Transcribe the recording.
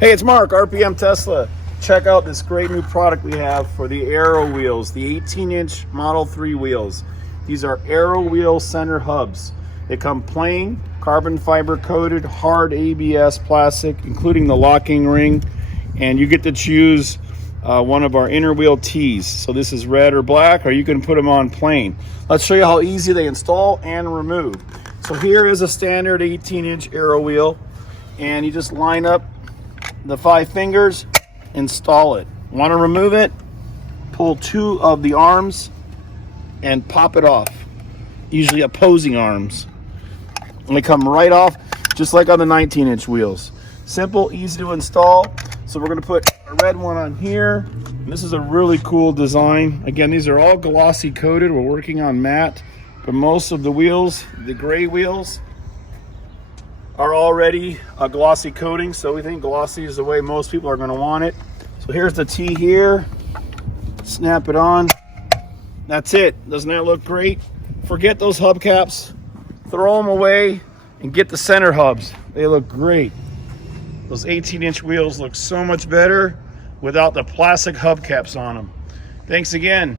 Hey, it's Mark, RPM Tesla. Check out this great new product we have for the Aero wheels, the 18-inch Model 3 wheels. These are Aero Wheel Center Hubs. They come plain, carbon fiber coated, hard ABS plastic, including the locking ring, and you get to choose one of our inner wheel tees. So this is red or black, or you can put them on plain. Let's show you how easy they install and remove. So here is a standard 18-inch Aero wheel, and you just line up the 5 fingers, install it. Want to remove it? Pull 2 of the arms and pop it off, usually opposing arms, and they come right off just like on the 19-inch wheels. Simple, easy to install. So we're going to put a red one on here, and this is a really cool design. Again, these are all glossy coated. We're working on matte, but most of the wheels, the gray wheels, are already a glossy coating, so we think glossy is the way most people are going to want it. So here's the T here, snap it on. That's it. Doesn't that look great? Forget those hubcaps, throw them away, and get the center hubs. They look great. Those 18-inch wheels look so much better without the plastic hubcaps on them. Thanks again.